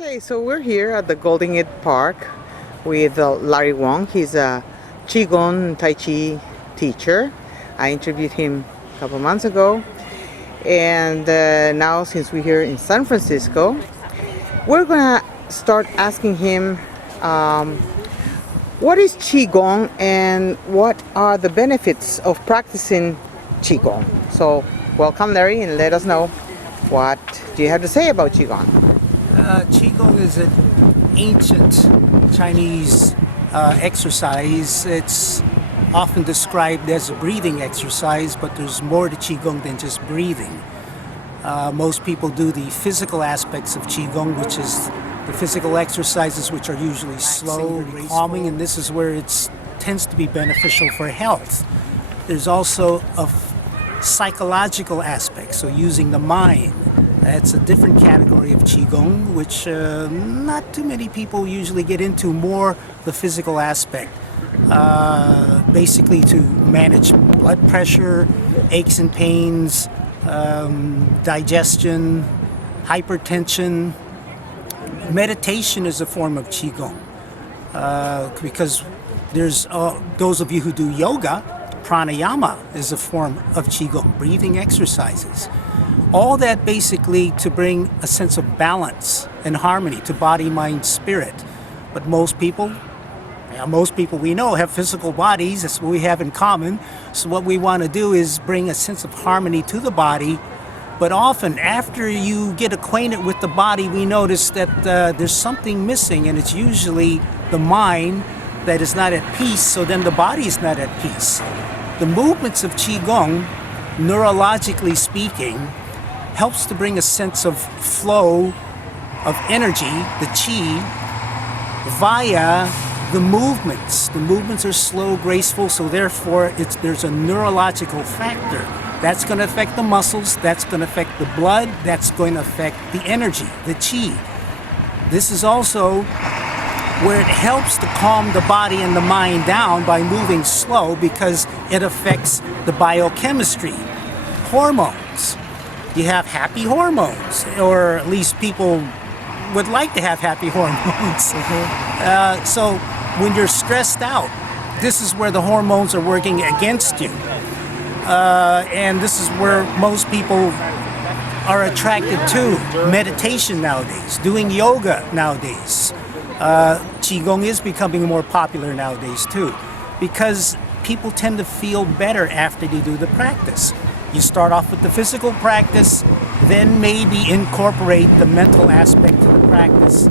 Okay, so we're here at the Golden Gate Park with Larry Wong. He's a Qigong Tai Chi teacher. I interviewed him a couple months ago. And now, since we're here in San Francisco, we're going to start asking him what is Qigong and what are the benefits of practicing Qigong. So, welcome, Larry, and let us know what do you have to say about Qigong. Qigong is an ancient Chinese exercise. It's often described as a breathing exercise, but there's more to Qigong than just breathing. Most people do the physical aspects of Qigong, which is the physical exercises, which are usually slow, calming, and this is where it tends to be beneficial for health. There's also a psychological aspect, so using the mind. That's a different category of Qigong, which not too many people usually get into, more the physical aspect. Basically to manage blood pressure, aches and pains, digestion, hypertension. Meditation is a form of Qigong because there's those of you who do yoga, pranayama is a form of Qigong, breathing exercises. All that basically to bring a sense of balance and harmony to body, mind, spirit. But most people we know have physical bodies. That's what we have in common. So what we want to do is bring a sense of harmony to the body. But often after you get acquainted with the body, we notice that there's something missing, and it's usually the mind that is not at peace, so then the body is not at peace. The movements of Qigong, neurologically speaking, helps to bring a sense of flow of energy, the qi, via the movements. The movements are slow, graceful, so therefore there's a neurological factor. That's going to affect the muscles, that's going to affect the blood, that's going to affect the energy, the qi. This is also where it helps to calm the body and the mind down by moving slow, because it affects the biochemistry, hormones. You have happy hormones, or at least people would like to have happy hormones. So when you're stressed out, this is where the hormones are working against you. And this is where most people are attracted to meditation nowadays, doing yoga nowadays. Qigong is becoming more popular nowadays too, because people tend to feel better after they do the practice. You start off with the physical practice, then maybe incorporate the mental aspect to the practice.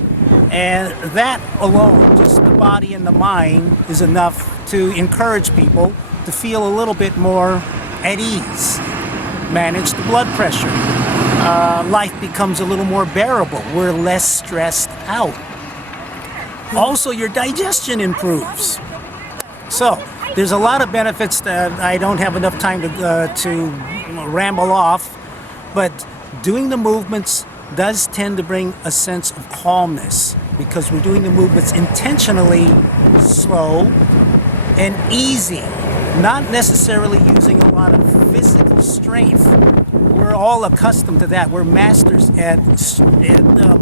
And that alone, just the body and the mind, is enough to encourage people to feel a little bit more at ease. Manage the blood pressure. Life becomes a little more bearable. We're less stressed out. Also, your digestion improves. So, there's a lot of benefits that I don't have enough time to ramble off, but doing the movements does tend to bring a sense of calmness, because we're doing the movements intentionally slow and easy, not necessarily using a lot of physical strength. We're all accustomed to that. We're masters at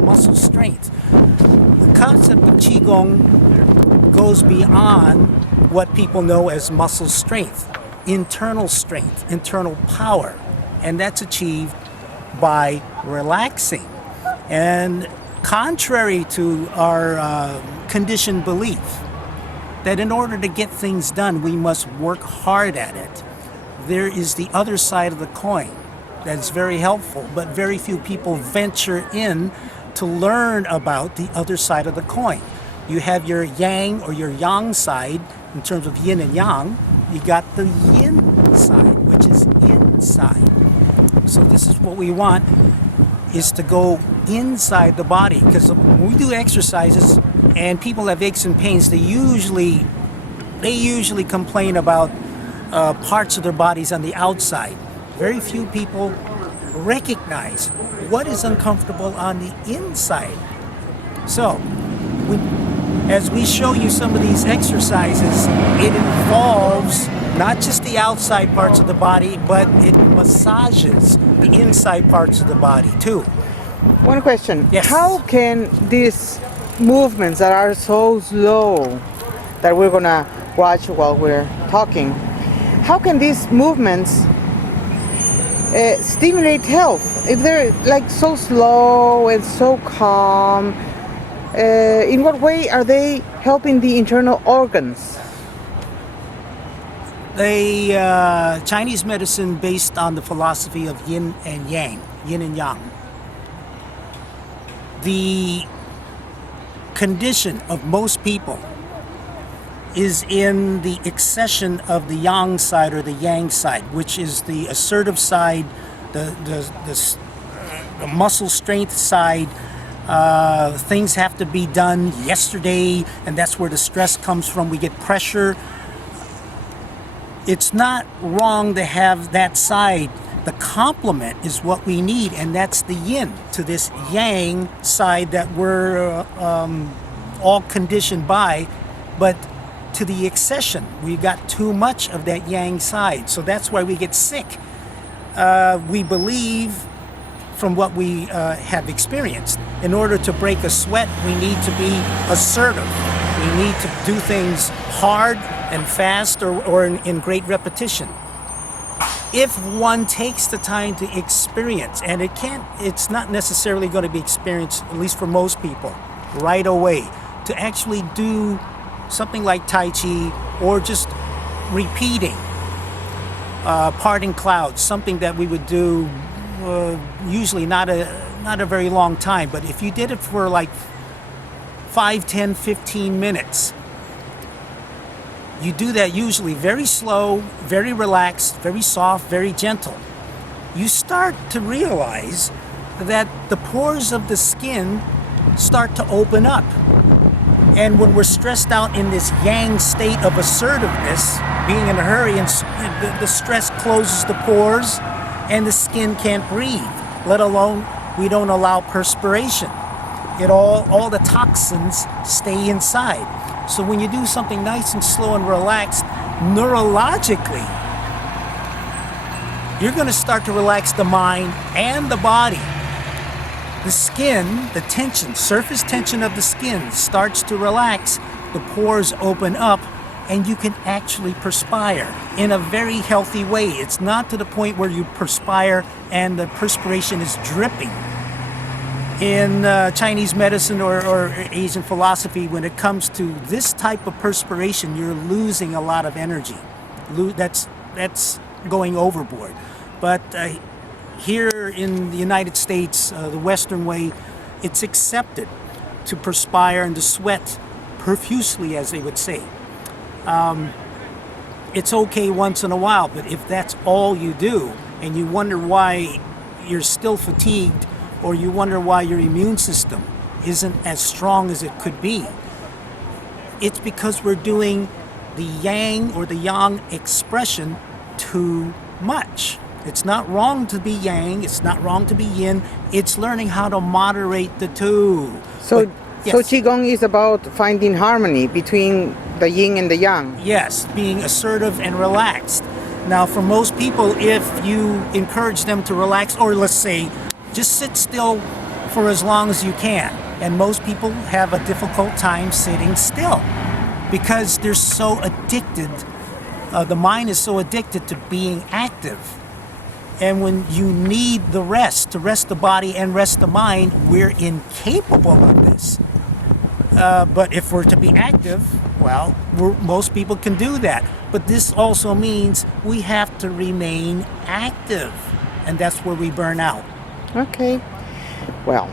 muscle strength. The concept of Qigong goes beyond what people know as muscle strength, internal power, and that's achieved by relaxing. And contrary to our conditioned belief that in order to get things done, we must work hard at it, there is the other side of the coin that's very helpful, but very few people venture in to learn about the other side of the coin. You have your yang or your yang side in terms of yin and yang. You got the yin side, which is inside. So this is what we want, is to go inside the body, because when we do exercises and people have aches and pains, they usually complain about parts of their bodies on the outside. Very few people recognize what is uncomfortable on the inside. So as we show you some of these exercises, it involves not just the outside parts of the body, but it massages the inside parts of the body too. One question. Yes. How can these movements that are so slow that we're gonna watch while we're talking, how can these movements stimulate health if they're like so slow and so calm? In what way are they helping the internal organs? Chinese medicine based on the philosophy of yin and yang, yin and yang. The condition of most people is in the accession of the yang side or the yang side, which is the assertive side, the muscle strength side. Things have to be done yesterday, and that's where the stress comes from. We get pressure. It's not wrong to have that side. The complement is what we need, and that's the yin to this yang side that we're all conditioned by. But to the accession, we got too much of that yang side, so that's why we get sick. We believe, from what we have experienced, in order to break a sweat, we need to be assertive. We need to do things hard and fast, or in great repetition. If one takes the time to experience, and it's not necessarily going to be experienced, at least for most people, right away, to actually do something like Tai Chi, or just repeating parting clouds, something that we would do usually not a very long time, but if you did it for like 5, 10, 15 minutes, you do that usually very slow, very relaxed, very soft, very gentle. You start to realize that the pores of the skin start to open up. And when we're stressed out in this yang state of assertiveness, being in a hurry, and the stress closes the pores and the skin can't breathe, let alone we don't allow perspiration. All the toxins stay inside. So when you do something nice and slow and relaxed, neurologically, you're going to start to relax the mind and the body. The skin, the tension, surface tension of the skin starts to relax, the pores open up, and you can actually perspire in a very healthy way. It's not to the point where you perspire and the perspiration is dripping. In Chinese medicine or Asian philosophy, when it comes to this type of perspiration, you're losing a lot of energy. That's going overboard. But here in the United States, the Western way, it's accepted to perspire and to sweat profusely, as they would say. It's okay once in a while, but if that's all you do, and you wonder why you're still fatigued, or you wonder why your immune system isn't as strong as it could be, it's because we're doing the yang or the yang expression too much. It's not wrong to be yang, it's not wrong to be yin, it's learning how to moderate the two. So, yes. So Qigong is about finding harmony between the yin and the yang. Yes, being assertive and relaxed. Now, for most people, if you encourage them to relax, or let's say, just sit still for as long as you can. And most people have a difficult time sitting still because they're so addicted. The mind is so addicted to being active. And when you need the rest, to rest the body and rest the mind, we're incapable of this. But if we're to be active, well, most people can do that. But this also means we have to remain active. And that's where we burn out. Okay. Well,